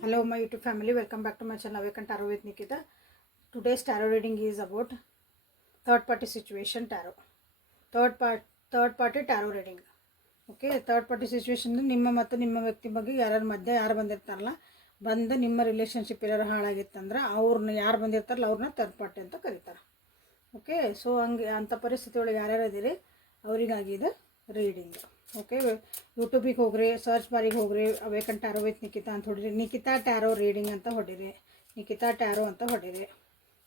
Hello, my YouTube family. Welcome back to my channel Awaken Tarot with Nikita. Today's tarot reading is about third party situation tarot. Third party tarot reading. Okay, third party situation ನಿಮ್ಮ ಮತ್ತು ನಿಮ್ಮ ವ್ಯಕ್ತಿ ಬಗ್ಗೆ ಯಾರ್ಯಾರ ಮಧ್ಯೆ ಯಾರು ಬಂದಿರ್ತಾರಲ್ಲ, ಬಂದು ನಿಮ್ಮ ರಿಲೇಷನ್ಶಿಪ್ ಎಲ್ಲರೂ ಹಾಳಾಗಿತ್ತಂದ್ರೆ ಅವ್ರನ್ನ ಯಾರು ಬಂದಿರ್ತಾರಲ್ಲ ಅವ್ರನ್ನ ಥರ್ಡ್ ಪಾರ್ಟಿ ಅಂತ ಕರೀತಾರೆ. ಓಕೆ, ಸೊ ಹಂಗೆ ಅಂಥ ಪರಿಸ್ಥಿತಿ ಒಳಗೆ ಯಾರ್ಯಾರು ಇದ್ದೀರಿ ಅವರಿಗಾಗಿ ಇದು ರೀಡಿಂಗ್. ಓಕೆ, ಯೂಟ್ಯೂಬಿಗೆ ಹೋಗ್ರಿ, ಸರ್ಚ್ ಬಾರಿಗೆ ಹೋಗ್ರಿ, ಅವೇಕನ್ ಟ್ಯಾರೋ ವಿತ್ ನಿಕಿತಾ ಅಂತ ಹೊಡಿರಿ, ನಿಕಿತಾ ಟ್ಯಾರೋ ರೀಡಿಂಗ್ ಅಂತ ಹೊಡಿರಿ, ನಿಕಿತಾ ಟ್ಯಾರೋ ಅಂತ ಹೊಡಿರಿ.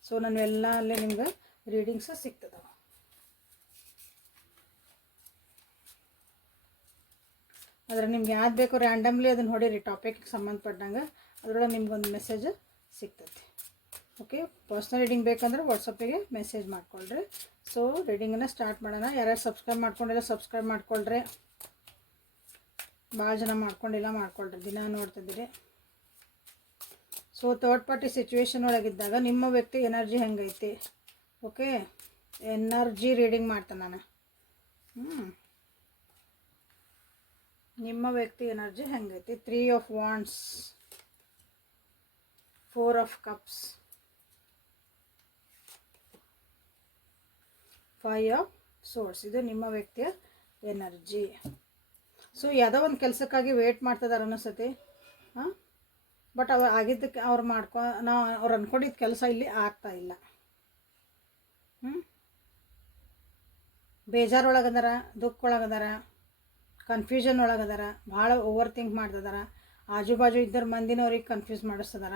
ಸೊ ನಾನು ಎಲ್ಲ ಅಲ್ಲೇ ನಿಮ್ಗೆ ರೀಡಿಂಗ್ಸ್ ಸಿಗ್ತದೆ. ಆದರೆ ನಿಮ್ಗೆ ಯಾವ್ದು ಬೇಕೋ ರ್ಯಾಂಡಮ್ಲಿ ಅದನ್ನು ಹೊಡೀರಿ, ಟಾಪಿಕ್ಗೆ ಸಂಬಂಧಪಟ್ಟಂಗೆ ಅದರೊಳಗೆ ನಿಮ್ಗೊಂದು ಮೆಸೇಜ್ ಸಿಗ್ತೈತಿ. ಓಕೆ, ಪರ್ಸ್ನಲ್ ರೀಡಿಂಗ್ ಬೇಕಂದ್ರೆ ವಾಟ್ಸಪ್ಪಿಗೆ ಮೆಸೇಜ್ ಮಾಡ್ಕೊಳ್ರಿ. ಸೊ ರೀಡಿಂಗನ್ನು ಸ್ಟಾರ್ಟ್ ಮಾಡೋಣ. ಯಾರ್ಯಾರು ಸಬ್ಸ್ಕ್ರೈಬ್ ಮಾಡ್ಕೊಂಡಿಲ್ಲ ಸಬ್ಸ್ಕ್ರೈಬ್ ಮಾಡ್ಕೊಳ್ರಿ. ಭಾಳ ಜನ ಮಾಡ್ಕೊಂಡಿಲ್ಲ, ಮಾಡ್ಕೊಳ್ರಿ, ದಿನ ನೋಡ್ತಿದ್ದೀರಿ. ಸೊ ಥರ್ಡ್ ಪಾರ್ಟಿ ಸಿಚುವೇಶನ್ ಒಳಗಿದ್ದಾಗ ನಿಮ್ಮ ವ್ಯಕ್ತಿ ಎನರ್ಜಿ ಹೆಂಗೈತಿ. ಓಕೆ, ಎನರ್ಜಿ ರೀಡಿಂಗ್ ಮಾಡ್ತೇನೆ ನಾನು. ನಿಮ್ಮ ವ್ಯಕ್ತಿ ಎನರ್ಜಿ ಹೆಂಗೈತಿ. 3 of wands, 4 of cups, 5 of swords. ಇದು ನಿಮ್ಮ ವ್ಯಕ್ತಿಯ ಎನರ್ಜಿ. ಸೊ ಯಾವುದೋ ಒಂದು ಕೆಲಸಕ್ಕಾಗಿ ವೇಟ್ ಮಾಡ್ತಿದ್ದಾರೆ ಅನ್ನಿಸ್ತೈತಿ. ಬಟ್ ಅವ್ರು ಆಗಿದ್ದಕ್ಕೆ ಅವ್ರು ಅವ್ರು ಅಂದ್ಕೊಂಡಿದ್ದ ಕೆಲಸ ಇಲ್ಲಿ ಆಗ್ತಾ ಇಲ್ಲ. ಬೇಜಾರೊಳಗದಾರ, ದುಃಖ ಒಳಗದಾರ, ಕನ್ಫ್ಯೂಷನ್ ಒಳಗದಾರ, ಭಾಳ ಓವರ್ ಥಿಂಕ್ ಮಾಡ್ತಿದಾರ. ಆಜು ಬಾಜು ಇದ್ದರ ಮಂದಿನವ್ರಿಗೆ ಕನ್ಫ್ಯೂಸ್ ಮಾಡಿಸ್ತದಾರ.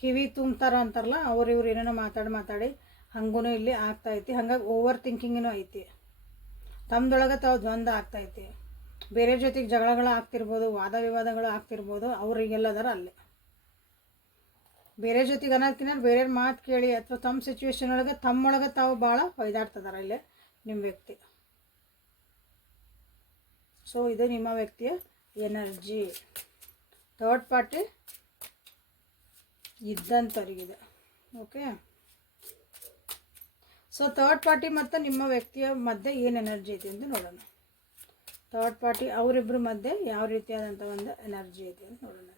ಕಿವಿ ತುಂಬ್ತಾರ ಅಂತಾರಲ್ಲ, ಅವ್ರು ಇವ್ರು ಏನೇನೋ ಮಾತಾಡಿ ಹಂಗೂ ಇಲ್ಲಿ ಆಗ್ತಾಯಿತಿ. ಹಂಗಾಗಿ ಓವರ್ ಥಿಂಕಿಂಗಿನೂ ಐತಿ. ತಮ್ಮದೊಳಗೆ ತಾವು ದ್ವಂದ್ವ ಆಗ್ತಾಯಿತಿ. ಬೇರೆ ಜೊತೆಗೆ ಜಗಳಗಳು ಆಗ್ತಿರ್ಬೋದು, ವಾದ ವಿವಾದಗಳು ಆಗ್ತಿರ್ಬೋದು. ಅವರಿಗೆಲ್ಲದಾರ ಅಲ್ಲಿ ಬೇರೆ ಜೊತೆಗೆ ಅನ್ನೋದಕ್ಕಿಂತ ಬೇರೆ ಮಾತು ಕೇಳಿ ಅಥವಾ ತಮ್ಮ ಸಿಚುವೇಶನ್ ಒಳಗೆ ತಮ್ಮೊಳಗೆ ತಾವು ಭಾಳ ಒಯ್ದಾಡ್ತಿದಾರ ಇಲ್ಲಿ ನಿಮ್ಮ ವ್ಯಕ್ತಿ. ಸೊ ಇದು ನಿಮ್ಮ ವ್ಯಕ್ತಿಯ ಎನರ್ಜಿ. ಥರ್ಡ್ ಪಾರ್ಟಿ ಇದ್ದಂಥವ್ರಿಗಿದೆ. ಓಕೆ, ಸೊ ಥರ್ಡ್ ಪಾರ್ಟಿ ಮತ್ತು ನಿಮ್ಮ ವ್ಯಕ್ತಿಯ ಮಧ್ಯೆ ಏನು ಎನರ್ಜಿ ಐತಿ ಅಂತ ನೋಡೋಣ. ಥರ್ಡ್ ಪಾರ್ಟಿ ಅವರಿಬ್ಬರ ಮಧ್ಯೆ ಯಾವ ರೀತಿಯಾದಂಥ ಒಂದು ಎನರ್ಜಿ ಐತಿ ಅಂತ ನೋಡೋಣ.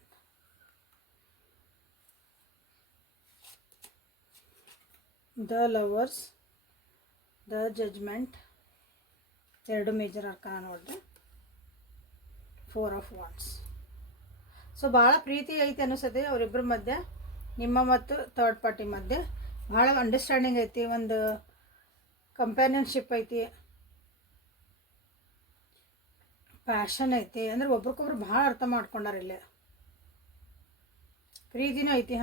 The lovers, the judgement, 2 major arcana ನೋಡಿದೆ, 4 ಆಫ್ ವಾಂಡ್ಸ್. ಸೊ ಭಾಳ ಪ್ರೀತಿ ಐತಿ ಅನ್ನಿಸ್ತೈತಿ ಅವರಿಬ್ಬರ ಮಧ್ಯೆ, ನಿಮ್ಮ ಮತ್ತು ಥರ್ಡ್ ಪಾರ್ಟಿ ಮಧ್ಯೆ ಭಾಳ ಅಂಡರ್ಸ್ಟ್ಯಾಂಡಿಂಗ್ ಐತಿ, ಒಂದು ಕಂಪ್ಯಾನಿಯನ್ಶಿಪ್ ಐತಿ, ಪ್ಯಾಷನ್ ಐತಿ. ಅಂದ್ರೆ ಒಬ್ರಿಗೊಬ್ರು ಭಾಳ ಅರ್ಥ ಮಾಡ್ಕೊಂಡಾರ ಇಲ್ಲಿ, ಪ್ರೀತಿನೂ ಐತಿ.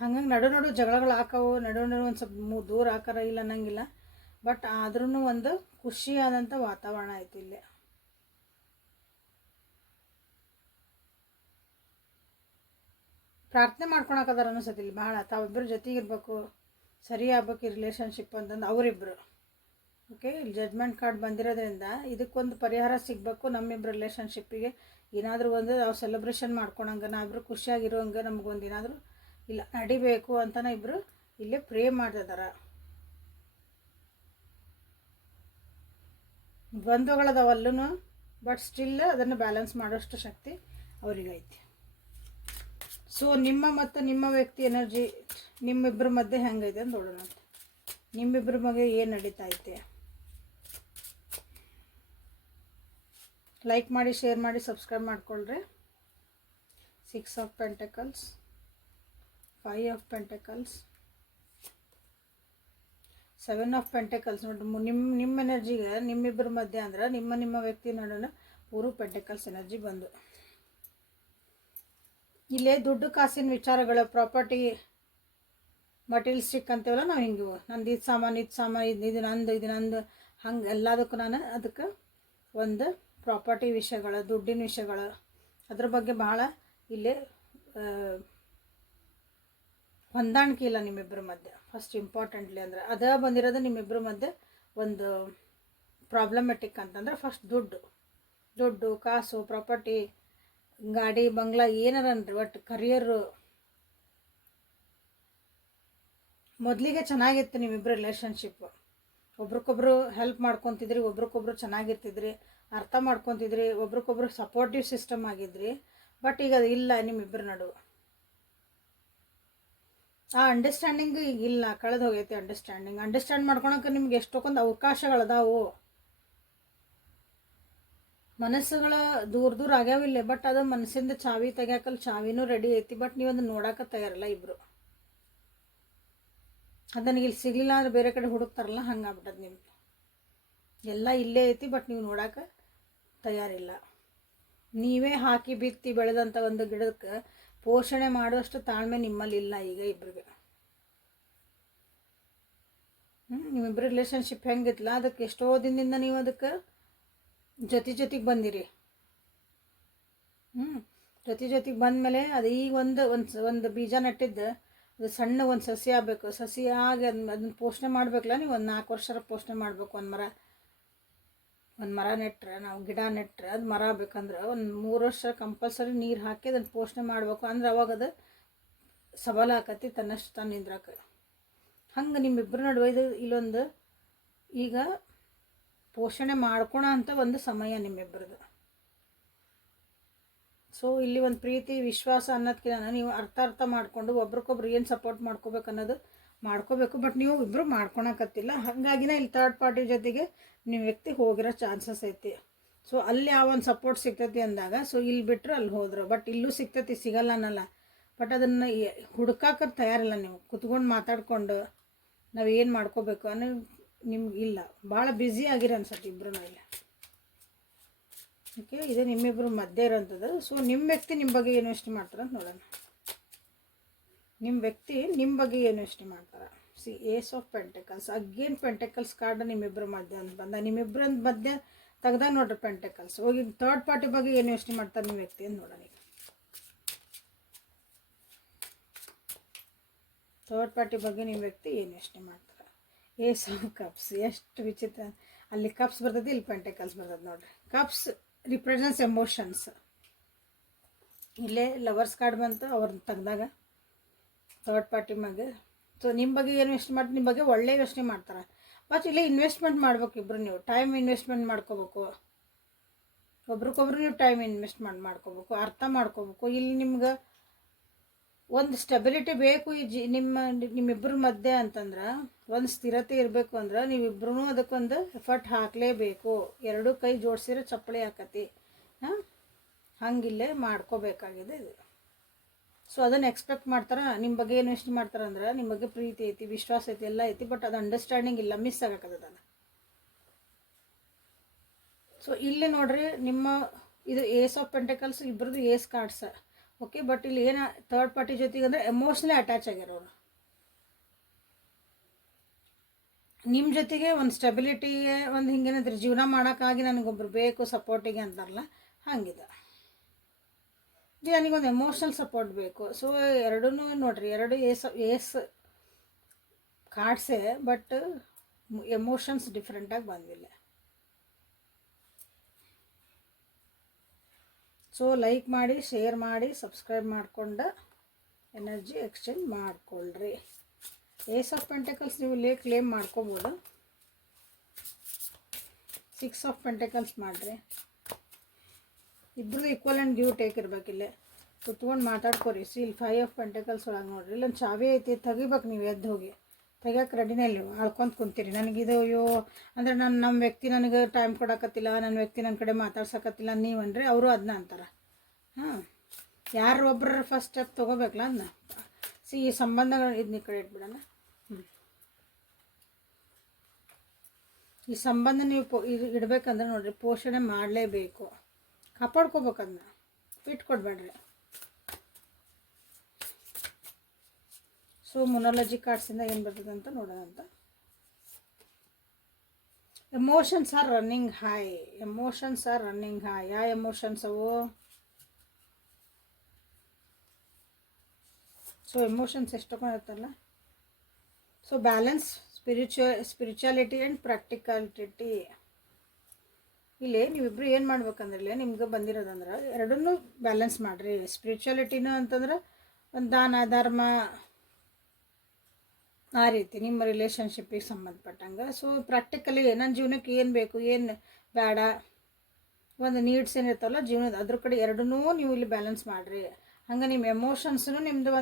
ಹಂಗಾಗಿ ನಡು ಜಗಳಗಳು ಹಾಕವು, ನಡು ಒಂದು ಸ್ವಲ್ಪ ದೂರ ಹಾಕಾರ ಇಲ್ಲ ಅನ್ನಂಗಿಲ್ಲ. ಬಟ್ ಆದ್ರೂ ಒಂದು ಖುಷಿಯಾದಂಥ ವಾತಾವರಣ ಐತಿ ಇಲ್ಲಿ. ಪ್ರಾರ್ಥನೆ ಮಾಡ್ಕೊಳಕದಾರ ಅನ್ನಿಸ್ತೈತಿ ಇಲ್ಲಿ ಭಾಳ. ತಾವಿಬ್ಬರು ಜೊತೆಗಿರ್ಬೇಕು, ಸರಿ ಆಗ್ಬೇಕು ಈ ರಿಲೇಷನ್ಶಿಪ್ ಅಂತಂದು ಅವರಿಬ್ಬರು. ಓಕೆ, ಇಲ್ಲಿ ಜಡ್ಜ್ಮೆಂಟ್ ಕಾರ್ಡ್ ಬಂದಿರೋದ್ರಿಂದ ಇದಕ್ಕೊಂದು ಪರಿಹಾರ ಸಿಗಬೇಕು. ನಮ್ಮಿಬ್ಬರು ರಿಲೇಷನ್ಶಿಪ್ಪಿಗೆ ಏನಾದರೂ ಒಂದು ನಾವು ಸೆಲೆಬ್ರೇಷನ್ ಮಾಡ್ಕೊಳಂಗೆ, ನಾವಿಬ್ಬರು ಖುಷಿಯಾಗಿರೋಂಗೆ, ನಮಗೊಂದು ಏನಾದರೂ ಇಲ್ಲ ನಡಿಬೇಕು ಅಂತಲೇ ಇಬ್ಬರು ಇಲ್ಲಿ ಪ್ರೇ ಮಾಡ್ತಿದ್ದಾರೆ. ದ್ವಂದ್ವಗಳದವಲ್ಲೂ ಬಟ್ ಸ್ಟಿಲ್ ಅದನ್ನು ಬ್ಯಾಲೆನ್ಸ್ ಮಾಡೋಷ್ಟು ಶಕ್ತಿ ಅವರಿಗೈತಿ. ಸೊ ನಿಮ್ಮ ಮತ್ತು ನಿಮ್ಮ ವ್ಯಕ್ತಿ ಎನರ್ಜಿ ನಿಮ್ಮಿಬ್ಬರ ಮಧ್ಯೆ ಹೆಂಗೈತೆ ಅಂತ ನೋಡೋಣ. ನಿಮ್ಮಿಬ್ಬರ ಬಗ್ಗೆ ಏನು ನಡೀತಾ ಐತೆ. ಲೈಕ್ ಮಾಡಿ, ಶೇರ್ ಮಾಡಿ, ಸಬ್ಸ್ಕ್ರೈಬ್ ಮಾಡ್ಕೊಳ್ರಿ. 6 of pentacles, 5 of pentacles, 7 of pentacles. ನೋಡಿ ನಿಮ್ಮ ಎನರ್ಜಿಗೆ ನಿಮ್ಮಿಬ್ಬರ ಮಧ್ಯೆ ಅಂದ್ರೆ ನಿಮ್ಮ ವ್ಯಕ್ತಿ ನಡುವೆ ಪೂರ್ವ ಪೆಂಟಕಲ್ಸ್ ಎನರ್ಜಿ ಬಂದು ಇಲ್ಲೇ ದುಡ್ಡು ಕಾಸಿನ ವಿಚಾರಗಳು, ಪ್ರಾಪರ್ಟಿ, ಮಟೀರಿಯಲ್ಸ್ಟಿಕ್ ಅಂತೀವಲ್ಲ ನಾವು. ಹಿಂಗೆ ನಂದು ಇದು ಸಾಮಾನು ಇದು ನಂದು ಹಂಗೆ ಎಲ್ಲದಕ್ಕೂ ನಾನು ಅದಕ್ಕೆ ಒಂದು ಪ್ರಾಪರ್ಟಿ ವಿಷಯಗಳು, ದುಡ್ಡಿನ ವಿಷಯಗಳು, ಅದ್ರ ಬಗ್ಗೆ ಭಾಳ ಇಲ್ಲೇ ಹೊಂದಾಣಿಕೆ ಇಲ್ಲ ನಿಮ್ಮಿಬ್ಬರ ಮಧ್ಯೆ. ಫಸ್ಟ್ ಇಂಪಾರ್ಟೆಂಟ್ಲಿ ಅಂದರೆ ಅದೇ ಬಂದಿರೋದು ನಿಮ್ಮಿಬ್ಬರ ಮಧ್ಯೆ ಒಂದು ಪ್ರಾಬ್ಲಮೆಟಿಕ್ ಅಂತಂದ್ರೆ ಫಸ್ಟ್ ದುಡ್ಡು ಕಾಸು, ಪ್ರಾಪರ್ಟಿ, ಗಾಡಿ ಬಂಗ್ಲಾ ಏನಾರನ್ರಿ, ಒಟ್ಟು ಕರಿಯರು. ಮೊದಲಿಗೆ ಚೆನ್ನಾಗಿತ್ತು ನಿಮ್ಮಿಬ್ಬರ ರಿಲೇಷನ್ಶಿಪ್. ಒಬ್ರಿಗೊಬ್ರು ಹೆಲ್ಪ್ ಮಾಡ್ಕೊತಿದ್ರಿ, ಒಬ್ರಿಗೊಬ್ರು ಚೆನ್ನಾಗಿರ್ತಿದ್ರಿ, ಅರ್ಥ ಮಾಡ್ಕೊತಿದ್ರಿ, ಒಬ್ರಿಗೊಬ್ರು ಸಪೋರ್ಟಿವ್ ಸಿಸ್ಟಮ್ ಆಗಿದ್ರಿ. ಬಟ್ ಈಗ ಅದು ಇಲ್ಲ ನಿಮ್ಮಿಬ್ಬರ ನಡುವೆ. ಆ ಅಂಡರ್ಸ್ಟ್ಯಾಂಡಿಂಗ್ ಈಗ ಇಲ್ಲ, ಕಳೆದು ಹೋಗೈತಿ ಅಂಡರ್ಸ್ಟ್ಯಾಂಡ್ ಮಾಡ್ಕೊಳಕ್ಕೆ ನಿಮ್ಗೆ ಎಷ್ಟೊಂದು ಅವಕಾಶಗಳದಾವು. ಮನಸ್ಸುಗಳ ದೂರ ಆಗ್ಯಾವಿಲ್ಲ, ಬಟ್ ಅದು ಮನಸ್ಸಿಂದ ಚಾವಿ ತೆಗ್ಯಾಕಲ್ಲಿ ಚಾವಿನೂ ರೆಡಿ ಐತಿ. ಬಟ್ ನೀವು ಅದನ್ನ ನೋಡಕ್ಕೆ ತಯಾರಿಲ್ಲ ಇಬ್ಬರು. ಅದನ್ನ ಇಲ್ಲಿ ಸಿಗಲಿಲ್ಲ ಅಂದ್ರೆ ಬೇರೆ ಕಡೆ ಹುಡುಕ್ತಾರಲ್ಲ, ಹಂಗಾಗ್ಬಿಟ್ಟದ ನಿಮ್ದು. ಎಲ್ಲ ಇಲ್ಲೇ ಐತಿ, ಬಟ್ ನೀವು ನೋಡಕ್ಕೆ ತಯಾರಿಲ್ಲ. ನೀವೇ ಹಾಕಿ ಬಿತ್ತಿ ಬೆಳೆದಂಥ ಒಂದು ಗಿಡಕ್ಕೆ ಪೋಷಣೆ ಮಾಡುವಷ್ಟು ತಾಳ್ಮೆ ನಿಮ್ಮಲ್ಲಿ ಇಲ್ಲ ಈಗ ಇಬ್ಬರಿಗೆ. ನಿಮ್ಮಿಬ್ಬರ ರಿಲೇಷನ್ಶಿಪ್ ಹೆಂಗಿತ್ತಲ್ಲ, ಅದಕ್ಕೆ ಎಷ್ಟೋ ದಿನದಿಂದ ನೀವು ಅದಕ್ಕೆ ಜೊತೆಗೆ ಬಂದಿರಿ. ಜೊತೆಗೆ ಬಂದಮೇಲೆ ಅದು ಈಗ ಒಂದು ಬೀಜ ನಟ್ಟಿದ್ದು ಅದು ಸಣ್ಣ ಒಂದು ಸಸಿ ಆಗಬೇಕು. ಸಸಿ ಆಗಿ ಅದನ್ನ ಪೋಷಣೆ ಮಾಡಬೇಕಲ್ಲ, ನೀವು ಒಂದು 4 ವರ್ಷ ಪೋಷಣೆ ಮಾಡಬೇಕು. ಒಂದು ಮರ ನೆಟ್ರೆ, ನಾವು ಗಿಡ ನೆಟ್ರೆ ಅದು ಮರ ಆಗ್ಬೇಕಂದ್ರೆ ಒಂದು 3 ವರ್ಷ ಕಂಪಲ್ಸರಿ ನೀರು ಹಾಕಿ ಅದನ್ನು ಪೋಷಣೆ ಮಾಡಬೇಕು. ಅಂದ್ರೆ ಅವಾಗ ಅದು ಸಬಲ ಆಕತಿ, ತನ್ನಷ್ಟು ತಾನು ನಿಂದ್ರಕ್ಕೆ. ಹಂಗೆ ನಿಮ್ಮಿಬ್ಬರ ನಡುವೆ ಇಲ್ಲೊಂದು ಈಗ ಪೋಷಣೆ ಮಾಡ್ಕೊಳ ಅಂತ ಒಂದು ಸಮಯ ನಿಮ್ಮಿಬ್ಬರದು. ಸೊ ಇಲ್ಲಿ ಒಂದು ಪ್ರೀತಿ ವಿಶ್ವಾಸ ಅನ್ನೋದಕ್ಕಿಂತ ನೀವು ಅರ್ಥ ಮಾಡಿಕೊಂಡು ಒಬ್ರಿಗೊಬ್ರು ಏನು ಸಪೋರ್ಟ್ ಮಾಡ್ಕೋಬೇಕು ಅನ್ನೋದು ಮಾಡ್ಕೋಬೇಕು. ಬಟ್ ನೀವು ಇಬ್ಬರು ಮಾಡ್ಕೊಳಕತ್ತಿಲ್ಲ. ಹಾಗಾಗಿನೇ ಇಲ್ಲಿ ಥರ್ಡ್ ಪಾರ್ಟಿ ಜೊತೆಗೆ ನಿಮ್ಮ ವ್ಯಕ್ತಿ ಹೋಗಿರೋ ಚಾನ್ಸಸ್ ಐತಿ. ಸೊ ಅಲ್ಲಿ ಆ ಒಂದು ಸಪೋರ್ಟ್ ಸಿಗ್ತೈತಿ ಅಂದಾಗ, ಸೊ ಇಲ್ಲಿ ಬಿಟ್ಟರೆ ಅಲ್ಲಿ ಹೋದ್ರು. ಬಟ್ ಇಲ್ಲೂ ಸಿಗ್ತೈತಿ, ಸಿಗಲ್ಲ ಅನ್ನಲ್ಲ. ಬಟ್ ಅದನ್ನು ಹುಡ್ಕಾಕ ತಯಾರಿಲ್ಲ. ನೀವು ಕುತ್ಕೊಂಡು ಮಾತಾಡ್ಕೊಂಡು ನಾವು ಏನು ಮಾಡ್ಕೋಬೇಕು ಅನ್ನೋ ನಿಮ್ಗೆ ಇಲ್ಲ. ಭಾಳ ಬ್ಯುಸಿ ಆಗಿರ ಅನ್ಸತ್ತೆ ಇಬ್ಬರು ಇಲ್ಲ. ಓಕೆ, ಇದು ನಿಮ್ಮಿಬ್ಬರು ಮಧ್ಯೆ ಇರೋಂಥದ್ದು. ಸೊ ನಿಮ್ಮ ವ್ಯಕ್ತಿ ನಿಮ್ಮ ಬಗ್ಗೆ ಏನು ಯೋಚನೆ ಮಾಡ್ತಾರೆ ಅಂತ ನೋಡೋಣ. ನಿಮ್ಮ ವ್ಯಕ್ತಿ ನಿಮ್ಮ ಬಗ್ಗೆ ಏನು ಯೋಚನೆ ಮಾಡ್ತಾರೆ. See ace of pentacles, again pentacles card ನಿಮ್ಮಿಬ್ಬರ ಮಧ್ಯೆ ಅಂತ ಬಂದ. ನಿಮ್ಮಿಬ್ಬರ ಮಧ್ಯೆ ತೆಗ್ದಾಗ ನೋಡ್ರಿ ಪೆಂಟೆಕಲ್ಸ್. ಹೋಗಿ ಥರ್ಡ್ ಪಾರ್ಟಿ ಬಗ್ಗೆ ಏನು ಯೋಚನೆ ಮಾಡ್ತಾರೆ ನಿಮ್ಮ ವ್ಯಕ್ತಿ ಅಂತ ನೋಡೋಣ. ಥರ್ಡ್ ಪಾರ್ಟಿ ಬಗ್ಗೆ ನಿಮ್ಮ ವ್ಯಕ್ತಿ ಏನು ಯೋಚನೆ ಮಾಡ್ತಾರೆ. ಏಸ್ ಆಫ್ ಕಪ್ಸ್, ಎಷ್ಟು ವಿಚಿತ್ರ. ಅಲ್ಲಿ ಕಪ್ಸ್ ಬರ್ತದೆ, ಇಲ್ಲಿ ಪೆಂಟೆಕಲ್ಸ್ ಬರ್ತದೆ ನೋಡ್ರಿ. Cups represents emotions. ಇಲ್ಲೇ ಲವರ್ಸ್ ಕಾರ್ಡ್ ಬಂತು ಅವ್ರನ್ನ ತೆಗ್ದಾಗ ಥರ್ಡ್ ಪಾರ್ಟಿ ಬಗ್ಗೆ. ಸೊ ನಿಮ್ಮ ಬಗ್ಗೆ ಏನು ಯೋಚನೆ ಮಾಡ್ತಾರೆ, ನಿಮ್ಮ ಬಗ್ಗೆ ಒಳ್ಳೆ ಯೋಚನೆ ಮಾಡ್ತಾರೆ. ಬಟ್ ಇಲ್ಲೇ ಇನ್ವೆಸ್ಟ್ಮೆಂಟ್ ಮಾಡ್ಬೇಕು ಇಬ್ಬರು. ನೀವು ಟೈಮ್ ಇನ್ವೆಸ್ಟ್ಮೆಂಟ್ ಮಾಡ್ಕೋಬೇಕು. ಒಬ್ರಿಗೊಬ್ರು ನೀವು ಟೈಮ್ ಇನ್ವೆಸ್ಟ್ಮೆಂಟ್ ಮಾಡ್ಕೋಬೇಕು, ಅರ್ಥ ಮಾಡ್ಕೋಬೇಕು. ಇಲ್ಲಿ ನಿಮ್ಗೆ ಒಂದು ಸ್ಟೆಬಿಲಿಟಿ ಬೇಕು ನಿಮ್ಮಿಬ್ಬರ ಮಧ್ಯೆ ಅಂತಂದ್ರೆ, ಒಂದು ಸ್ಥಿರತೆ ಇರಬೇಕು ಅಂದ್ರೆ ನೀವಿಬ್ಬರೂ ಅದಕ್ಕೊಂದು ಎಫರ್ಟ್ ಹಾಕಲೇಬೇಕು. ಎರಡೂ ಕೈ ಜೋಡಿಸಿದ್ರೆ ಚಪ್ಪಳಿ ಹಾಕತಿ. ಹಂಗಿಲ್ಲೇ ಮಾಡ್ಕೋಬೇಕಾಗಿದೆ ಇದು. ಸೊ ಅದನ್ನು ಎಕ್ಸ್ಪೆಕ್ಟ್ ಮಾಡ್ತಾರೆ. ನಿಮ್ಮ ಬಗ್ಗೆ ಏನು ಯೋಚನೆ ಮಾಡ್ತಾರೆ ಅಂದ್ರೆ, ನಿಮ್ಮ ಬಗ್ಗೆ ಪ್ರೀತಿ ಐತಿ, ವಿಶ್ವಾಸ ಐತಿ, ಎಲ್ಲ ಐತಿ. ಬಟ್ ಅದು ಅಂಡರ್ಸ್ಟ್ಯಾಂಡಿಂಗ್ ಇಲ್ಲ, ಮಿಸ್ ಆಗಕ್ಕದ. ಸೊ ಇಲ್ಲಿ ನೋಡ್ರಿ, ನಿಮ್ಮ ಇದು ಏಸ್ ಆಫ್ ಪೆಂಟೆಕಲ್ಸ್ ಇಬ್ಬರದು ಏಸ್ ಕಾರ್ಡ್ಸ್. ಓಕೆ, ಬಟ್ ಇಲ್ಲಿ ಏನು ಥರ್ಡ್ ಪಾರ್ಟಿ ಜೊತೆಗೆ ಅಂದರೆ ಎಮೋಷ್ನಲಿ ಅಟ್ಯಾಚ್ ಆಗ್ಯಾರವ್ರು. ನಿಮ್ಮ ಜೊತೆಗೆ ಒಂದು ಸ್ಟೆಬಿಲಿಟಿಗೆ ಒಂದು ಹಿಂಗೇನಂದ್ರೆ ಜೀವನ ಮಾಡೋಕ್ಕಾಗಿ ನನಗೊಬ್ರು ಬೇಕು ಸಪೋರ್ಟಿಗೆ ಅಂತಾರಲ್ಲ, ಹಂಗಿದೆ. ನನಗೊಂದು ಎಮೋಷ್ನಲ್ ಸಪೋರ್ಟ್ ಬೇಕು. ಸೊ ಎರಡೂ ನೋಡ್ರಿ, ಎರಡು ಏಸ್ ಕಾರ್ಡ್ಸೇ, ಬಟ್ ಎಮೋಷನ್ಸ್ ಡಿಫ್ರೆಂಟಾಗಿ ಬಂದಿಲ್ಲ. ಸೊ ಲೈಕ್ ಮಾಡಿ, ಶೇರ್ ಮಾಡಿ, ಸಬ್ಸ್ಕ್ರೈಬ್ ಮಾಡಿಕೊಂಡು ಎನರ್ಜಿ ಎಕ್ಸ್ಚೇಂಜ್ ಮಾಡಿಕೊಳ್ಳ್ರಿ. ಏಸ್ ಆಫ್ ಪೆಂಟೆಕಲ್ಸ್ ನೀವು ಇಲ್ಲೇ ಕ್ಲೇಮ್ ಮಾಡ್ಕೋಬೋದು. 6 ಆಫ್ ಪೆಂಟೆಕಲ್ಸ್ ಮಾಡಿರಿ. ಇಬ್ಬರು ಈಕ್ವಲ್ ಆ್ಯಂಡ್ ಗಿವ್ ಟೇಕ್ ಇರಬೇಕಿಲ್ಲೇ. ಕುತ್ಕೊಂಡು ಮಾತಾಡ್ಕೊರಿ. ಇಲ್ಲಿ 5 ಆಫ್ ಪೆಂಟೆಕಲ್ಸ್ ಒಳಗೆ ನೋಡಿರಿ, ಇಲ್ಲೊಂದು ಚಾವಿ ಐತಿ, ತೆಗಿಬೇಕು. ನೀವು ಎದ್ದು ಹೋಗಿ ತೆಗಿಯೋಕೆ ರೆಡಿನೇ ಇಲ್ಲ, ನೀವು ಆಳ್ಕೊಂತ ಕುಂತೀರಿ. ನನಗಿದು ಅಯ್ಯೋ ಅಂದರೆ ನಮ್ಮ ವ್ಯಕ್ತಿ ನನಗೆ ಟೈಮ್ ಕೊಡಕತ್ತಿಲ್ಲ, ನನ್ನ ವ್ಯಕ್ತಿ ನನ್ನ ಕಡೆ ಮಾತಾಡ್ಸಕತ್ತಿಲ್ಲ ನೀವನ್ರಿ, ಅವರು ಅದನ್ನ ಅಂತಾರೆ. ಯಾರು ಒಬ್ಬರ ಫಸ್ಟ್ ಸ್ಟೆಪ್ ತೊಗೋಬೇಕಲ್ಲ ಅದನ್ನ. ಈ ಸಂಬಂಧಗಳು ಇದನ್ನ ಕಡೆ ಇಟ್ಬಿಡೋಣ. ಈ ಸಂಬಂಧ ನೀವು ಇಡಬೇಕಂದ್ರೆ ನೋಡ್ರಿ, ಪೋಷಣೆ ಮಾಡಲೇಬೇಕು, ಕಾಪಾಡ್ಕೋಬೇಕು. ಅದನ್ನ ಬಿಟ್ಕೊಡ್ಬೇಡ್ರಿ. ಸೊ ಮೊನಾಲಜಿ ಕಾರ್ಡ್ಸಿಂದ ಏನು ಬರ್ತದೆ ಅಂತ ನೋಡೋಣ ಅಂತ. Emotions are running high. Emotions are running high. ಯಾವ ಎಮೋಷನ್ಸ್ ಅವು? ಸೊ ಎಮೋಷನ್ಸ್ ಎಷ್ಟು ತಗೊಂಡಿರ್ತಲ್ಲ. So balance, spirituality and practicality. ಇಲ್ಲಿ ನೀವಿಬ್ಬರು ಏನು ಮಾಡ್ಬೇಕಂದ್ರೆ, ಇಲ್ಲಿ ನಿಮ್ಗೆ ಬಂದಿರೋದಂದ್ರೆ ಎರಡನ್ನೂ ಬ್ಯಾಲೆನ್ಸ್ ಮಾಡಿರಿ. ಸ್ಪಿರಿಚುಯಾಲಿಟಿನೂ ಅಂತಂದ್ರೆ ಒಂದು ದಾನ ಧರ್ಮ ಆ ರೀತಿ ನಿಮ್ಮ ರಿಲೇಷನ್ಶಿಪ್ಪಿಗೆ ಸಂಬಂಧಪಟ್ಟಂಗೆ. ಸೊ ಪ್ರಾಕ್ಟಿಕಲಿ ನನ್ನ ಜೀವನಕ್ಕೆ ಏನು ಬೇಕು ಏನು ಬೇಡ, ಒಂದು ನೀಡ್ಸ್ ಏನಿರ್ತಲ್ಲ ಜೀವನದ, ಅದ್ರ ಕಡೆ ಎರಡನ್ನೂ ನೀವು ಇಲ್ಲಿ ಬ್ಯಾಲೆನ್ಸ್ ಮಾಡಿರಿ. ಹಂಗೆ ನಿಮ್ಮ ಎಮೋಷನ್ಸನ್ನು ನಿಮ್ಮದು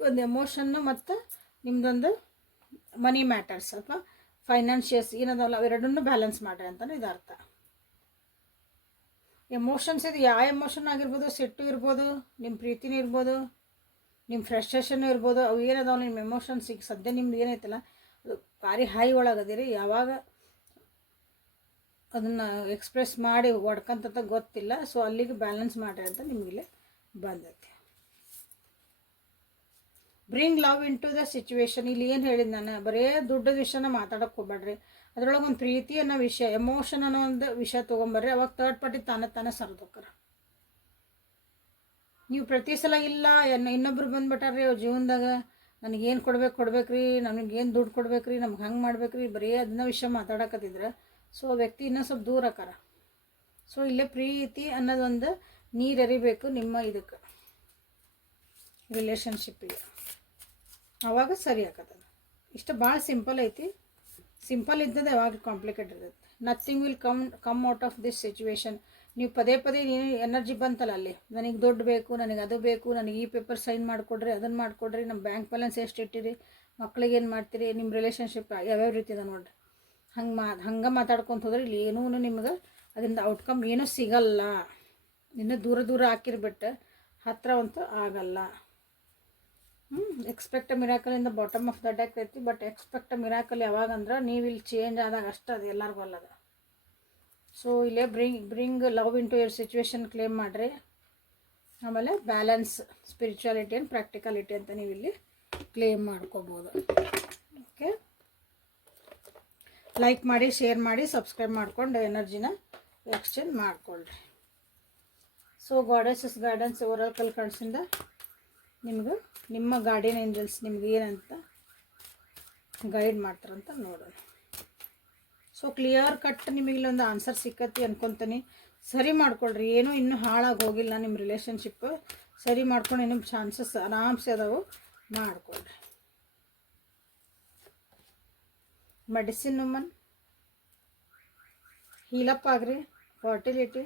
ಒಂದು ಎಮೋಷನ್ನು ಮತ್ತು ನಿಮ್ಮದೊಂದು ಮನಿ ಮ್ಯಾಟರ್ಸ್ ಅಥವಾ ಫೈನಾನ್ಷಿಯಲ್ಸ್ ಏನದಲ್ಲ ಅವೆರಡನ್ನೂ ಬ್ಯಾಲೆನ್ಸ್ ಮಾಡಿರಿ ಅಂತಲೇ ಇದು ಅರ್ಥ. ಎಮೋಷನ್ಸ್ ಇದು ಯಾವ ಎಮೋಷನ್ ಆಗಿರ್ಬೋದು, ಸಿಟ್ಟು ಇರ್ಬೋದು, ನಿಮ್ಮ ಪ್ರೀತಿನೂ ಇರ್ಬೋದು, ನಿಮ್ಮ ಫ್ರಸ್ಟ್ರೇಷನ್ನು ಇರ್ಬೋದು, ಅವು ಏನದಾವ ನಿಮ್ಮ ಎಮೋಷನ್ಸ್. ಈಗ ಸದ್ಯ ನಿಮ್ದು ಏನೈತಲ್ಲ ಅದು ಭಾರಿ ಹೈ ಒಳಗದಿರಿ, ಯಾವಾಗ ಅದನ್ನು ಎಕ್ಸ್ಪ್ರೆಸ್ ಮಾಡಿ ಹೊಡ್ಕಂತ ಗೊತ್ತಿಲ್ಲ. ಸೊ ಅಲ್ಲಿಗೆ ಬ್ಯಾಲೆನ್ಸ್ ಮಾಡಿರಿ ಅಂತ ನಿಮಗಿಲ್ಲಿ ಬಂದೈತಿ. Bring love into the situation. ಇಲ್ಲಿ ಏನು ಹೇಳಿದ್ದು ನಾನು, ಬರೀ ದುಡ್ಡದ ವಿಷಯನ ಮಾತಾಡೋಕ್ಕೆ ಹೋಗ್ಬೇಡ್ರಿ. ಅದರೊಳಗೆ ಒಂದು ಪ್ರೀತಿ ಅನ್ನೋ ವಿಷಯ, ಎಮೋಷನ್ ಅನ್ನೋ ಒಂದು ವಿಷಯ ತೊಗೊಂಬರ್ರಿ. ಅವಾಗ ಥರ್ಡ್ ಪಾರ್ಟಿ ತಾನೇ ಸರಿದೋಕ್ಕಾರ. ನೀವು ಪ್ರತಿ ಸಲ ಇಲ್ಲ ಇನ್ನೊಬ್ರು ಬಂದುಬಿಟ್ಟಾರ್ರಿ ಅವ್ರ ಜೀವನದಾಗ, ನನಗೇನು ಕೊಡ್ಬೇಕ್ರಿ, ನನಗೇನು ದುಡ್ಡು ಕೊಡ್ಬೇಕ್ರಿ, ನಮ್ಗೆ ಹಂಗೆ ಮಾಡ್ಬೇಕ್ರಿ, ಬರೀ ಅದನ್ನ ವಿಷಯ ಮಾತಾಡಕತ್ತಿದ್ರೆ ಸೊ ವ್ಯಕ್ತಿ ಇನ್ನೂ ಸ್ವಲ್ಪ ದೂರ ಆಕಾರ. ಸೊ ಇಲ್ಲೇ ಪ್ರೀತಿ ಅನ್ನೋದೊಂದು ನೀರು ಎರಿಬೇಕು ನಿಮ್ಮ ಇದಕ್ಕೆ, ರಿಲೇಷನ್ಶಿಪ್ಪಿಗೆ. ಆವಾಗ ಸರಿ ಆಕತ್ತದ. ಇಷ್ಟು ಭಾಳ ಸಿಂಪಲ್ ಐತಿ. ಸಿಂಪಲ್ ಇದ್ದದ್ದು ಯಾವಾಗ ಕಾಂಪ್ಲಿಕೇಟೆಡ್ ಇರುತ್ತೆ. Nothing will come out of this situation. ನೀವು ಪದೇ ನೀನು ಎನರ್ಜಿ ಬಂತಲ್ಲ ಅಲ್ಲಿ, ನನಗೆ ದುಡ್ಡು ಬೇಕು, ನನಗೆ ಅದು ಬೇಕು, ನನಗೆ ಈ ಪೇಪರ್ ಸೈನ್ ಮಾಡಿಕೊಡ್ರಿ, ಅದನ್ನು ಮಾಡಿಕೊಡ್ರಿ, ನಮ್ಮ ಬ್ಯಾಂಕ್ ಬ್ಯಾಲೆನ್ಸ್ ಎಷ್ಟು ಇಟ್ಟಿರಿ, ಮಕ್ಳಿಗೆ ಏನು ಮಾಡ್ತೀರಿ, ನಿಮ್ಮ ರಿಲೇಷನ್ಶಿಪ್ ಯಾವ್ಯಾವ ರೀತಿ ಇದೆ ನೋಡ್ರಿ. ಹಂಗೆ ಮಾತಾಡ್ಕೊತ ಹೋದ್ರೆ ಇಲ್ಲಿ ಏನೂ ನಿಮ್ಗೆ ಅದರಿಂದ ಔಟ್ಕಮ್ ಏನೂ ಸಿಗಲ್ಲ. ಇನ್ನೂ ದೂರ ಹಾಕಿರ್ಬಿಟ್ಟು ಹತ್ತಿರ ಅಂತೂ ಆಗಲ್ಲ. Expect a miracle in the bottom of the deck ಐತಿ. ಬಟ್ ಎಕ್ಸ್ಪೆಕ್ಟ್ ಅ ಮಿರಾಕಲ್ ಯಾವಾಗಂದ್ರೆ ನೀವು ಇಲ್ಲಿ ಚೇಂಜ್ ಆದಾಗ ಅಷ್ಟೇ, ಅದು ಎಲ್ಲರಿಗೂ ಅಲ್ಲದ. ಸೊ ಇಲ್ಲೇ bring love into your situation claim ಮಾಡಿರಿ. ಆಮೇಲೆ ಬ್ಯಾಲೆನ್ಸ್, ಸ್ಪಿರಿಚುಯಾಲಿಟಿ ಆ್ಯಂಡ್ ಪ್ರಾಕ್ಟಿಕಾಲಿಟಿ ಅಂತ ನೀವು ಇಲ್ಲಿ ಕ್ಲೇಮ್ ಮಾಡ್ಕೋಬೋದು. ಓಕೆ, ಲೈಕ್ ಮಾಡಿ, ಶೇರ್ ಮಾಡಿ, ಸಬ್ಸ್ಕ್ರೈಬ್ ಮಾಡ್ಕೊಂಡು ಎನರ್ಜಿನ ಎಕ್ಸ್ಚೇಂಜ್ ಮಾಡಿಕೊಳ್ಳ್ರಿ. ಸೊ ಗಾಡೆಸಸ್ ಗೈಡೆನ್ಸ್ ಓರಕಲ್ ಕಾರ್ಡ್ಸಿಂದ ನಿಮ್ಗೆ ನಿಮ್ಮ ಗಾರ್ಡಿಯನ್ ಏಂಜಲ್ಸ್ ನಿಮ್ಗೆ ಏನಂತ ಗೈಡ್ ಮಾಡ್ತಾರಂತ ನೋಡೋಣ. ಸೊ ಕ್ಲಿಯರ್ ಕಟ್ ನಿಮಗೆ ಇಲ್ಲೊಂದು ಆನ್ಸರ್ ಸಿಕ್ಕತ್ತಿ ಅನ್ಕೊತೀನಿ. ಸರಿ ಮಾಡ್ಕೊಳ್ರಿ, ಏನೂ ಇನ್ನೂ ಹಾಳಾಗಿ ಹೋಗಿಲ್ಲ ನಿಮ್ಮ ರಿಲೇಷನ್ಶಿಪ್. ಸರಿ ಮಾಡ್ಕೊಂಡು ಇನ್ನೂ ಚಾನ್ಸಸ್ ಆರಾಮ್ಸೆ ಅದಾವು, ಮಾಡಿಕೊಳ್ರಿ. ಮೆಡಿಸಿನ್ ವುಮನ್, ಹೀಲಪ್ ಆಗ್ರಿ, fertility,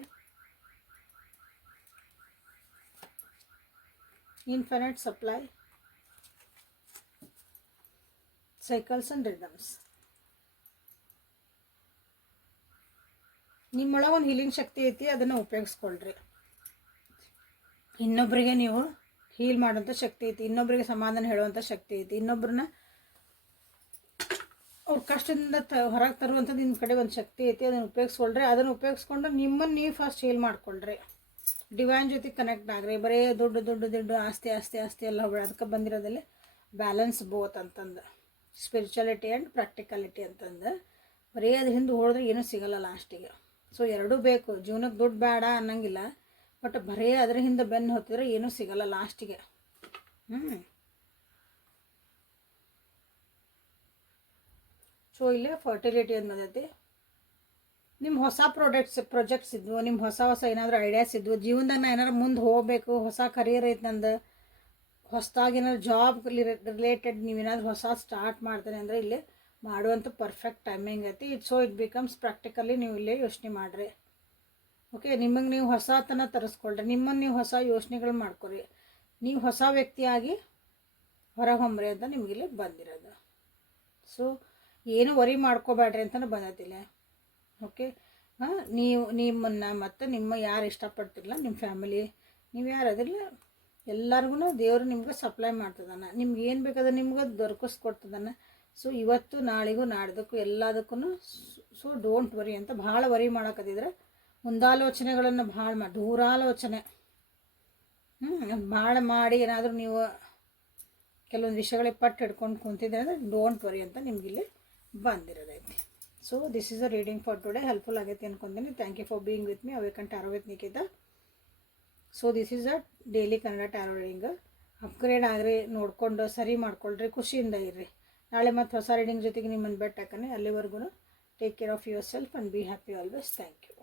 infinite supply, cycles and rhythms. ನಿಮ್ಮೊಳಗೆ ಒಂದು ಹೀಲಿಂಗ್ ಶಕ್ತಿ ಐತಿ, ಅದನ್ನು ಉಪಯೋಗಿಸ್ಕೊಳ್ರಿ. ಇನ್ನೊಬ್ಬರಿಗೆ ನೀವು ಹೀಲ್ ಮಾಡೋಂಥ ಶಕ್ತಿ ಐತಿ, ಇನ್ನೊಬ್ಬರಿಗೆ ಸಮಾಧಾನ ಹೇಳುವಂಥ ಶಕ್ತಿ ಐತಿ, ಇನ್ನೊಬ್ಬರನ್ನ ಅವ್ರ ಕಷ್ಟದಿಂದ ಹೊರಗೆ ತರುವಂಥದ್ದು ನಿಮ್ಮ ಕಡೆ ಒಂದು ಶಕ್ತಿ ಐತಿ. ಅದನ್ನು ಉಪಯೋಗಿಸ್ಕೊಳ್ರಿ. ಅದನ್ನು ಉಪಯೋಗಿಸ್ಕೊಂಡು ನಿಮ್ಮನ್ನು ನೀವು ಫಸ್ಟ್ ಹೀಲ್ ಮಾಡ್ಕೊಳ್ರಿ. ಡಿವೈನ್ ಜೊತೆ ಕನೆಕ್ಟ್ ಆಗ್ರಿ. ಬರೀ ದುಡ್ಡು ಆಸ್ತಿ ಎಲ್ಲ ಹೋಗ್ಬೇಡ. ಅದಕ್ಕೆ ಬಂದಿರೋದಲ್ಲಿ ಬ್ಯಾಲೆನ್ಸ್ ಬೋತ್ ಅಂತಂದು, ಸ್ಪಿರಿಚುಯಾಲಿಟಿ ಆ್ಯಂಡ್ ಪ್ರಾಕ್ಟಿಕಾಲಿಟಿ ಅಂತಂದು. ಬರೀ ಅದ್ರ ಹಿಂದೆ ಹೋದ್ರೆ ಏನೂ ಸಿಗಲ್ಲ ಲಾಸ್ಟಿಗೆ. ಸೊ ಎರಡೂ ಬೇಕು. ಜೀವನಕ್ಕೆ ದುಡ್ಡು ಬೇಡ ಅನ್ನಂಗಿಲ್ಲ, ಬಟ್ ಬರೀ ಅದ್ರ ಹಿಂದೆ ಬೆನ್ನು ಹೊತ್ತಿದ್ರೆ ಏನೂ ಸಿಗಲ್ಲ ಲಾಸ್ಟಿಗೆ. ಸೊ ಇಲ್ಲೇ ಫರ್ಟಿಲಿಟಿ ಅನ್ನೋದೈತಿ. ನಿಮ್ಮ ಹೊಸ ಪ್ರಾಜೆಕ್ಟ್ಸ್ ಇದ್ವು, ನಿಮ್ಮ ಹೊಸ ಏನಾದರೂ ಐಡಿಯಾಸ್ ಇದ್ವು, ಜೀವನದಾಗ ನಾ ಏನಾರು ಮುಂದೆ ಹೋಗಬೇಕು, ಹೊಸ ಕರಿಯರ್ ಐತೆ ನಂದು, ಹೊಸದಾಗಿ ಏನಾದ್ರು ಜಾಬ್ ರಿಲೇಟೆಡ್ ನೀವೇನಾದ್ರು ಹೊಸ ಸ್ಟಾರ್ಟ್ ಮಾಡ್ತೇನೆ ಅಂದರೆ ಇಲ್ಲಿ ಮಾಡುವಂಥ ಪರ್ಫೆಕ್ಟ್ ಟೈಮಿಂಗ್ ಐತಿ. ಇಟ್ ಬಿಕಮ್ಸ್ ಪ್ರಾಕ್ಟಿಕಲಿ ನೀವು ಇಲ್ಲೇ ಯೋಚನೆ ಮಾಡಿರಿ. ಓಕೆ, ನಿಮಗೆ ನೀವು ಹೊಸತನ ತರಿಸ್ಕೊಳ್ರಿ, ನಿಮ್ಮನ್ನು ನೀವು ಹೊಸ ಯೋಚನೆಗಳು ಮಾಡ್ಕೊರಿ, ನೀವು ಹೊಸ ವ್ಯಕ್ತಿಯಾಗಿ ಹೊರಹೊಮ್ಮ್ರಿ ಅಂತ ನಿಮಗಿಲ್ಲಿ ಬಂದಿರೋದು. ಸೊ ಏನು ವರಿ ಮಾಡ್ಕೋಬೇಡ್ರಿ ಅಂತಲೂ ಬಂದೈತಿಲ್ಲ. ಓಕೆ, ನಿಮ್ಮನ್ನು ಮತ್ತು ನಿಮ್ಮ ಯಾರು ಇಷ್ಟಪಡ್ತಿರಲ್ಲ, ನಿಮ್ಮ ಫ್ಯಾಮಿಲಿ, ನೀವು ಯಾರು ಅದಿಲ್ಲ, ಎಲ್ಲರಿಗೂ ದೇವರು ನಿಮ್ಗೆ ಸಪ್ಲೈ ಮಾಡ್ತದಾನೆ. ನಿಮ್ಗೆ ಏನು ಬೇಕಾದ್ರೆ ನಿಮ್ಗೆ ದೊರಕಿಸ್ಕೊಡ್ತದಾನೆ. ಸೊ ಇವತ್ತು ನಾಳೆಗೂ ನಾಡ್ದಕ್ಕೂ ಎಲ್ಲದಕ್ಕೂ ಸೊ ಡೋಂಟ್ ವರಿ ಅಂತ ಭಾಳ ವರಿ ಮಾಡೋಕ್ಕದಿದ್ರೆ ಮುಂದಾಲೋಚನೆಗಳನ್ನು ಭಾಳ ದೂರಾಲೋಚನೆ ಭಾಳ ಮಾಡಿ ಏನಾದರೂ ನೀವು ಕೆಲವೊಂದು ವಿಷಯಗಳಿಗೆ ಪಟ್ಟು ಹಿಡ್ಕೊಂಡು ಕುಂತಿದ್ರೆ ಅಂದರೆ ಡೋಂಟ್ ವರಿ ಅಂತ ನಿಮಗಿಲ್ಲಿ ಬಂದಿರೋದೈತಿ. So this is a reading for today. Helpful ಆಗೈತಿ ಅನ್ಕೊತೀನಿ. Thank you for being with me. Awaken tarot with Nikhita. So this is a daily Kannada tarot reading. Upgrade ಆಗ್ರಿ, ನೋಡಿಕೊಂಡು ಸರಿ ಮಾಡ್ಕೊಳ್ರಿ, ಖುಷಿಯಿಂದ ಇರ್ರಿ. ನಾಳೆ ಮತ್ತು ಹೊಸ ರೀಡಿಂಗ್ ಜೊತೆಗೆ ನಿಮ್ಮನ್ನು ಬೆಟ್ ಹಾಕನೆ. ಅಲ್ಲಿವರೆಗೂ take care of yourself and be happy always. Thank you.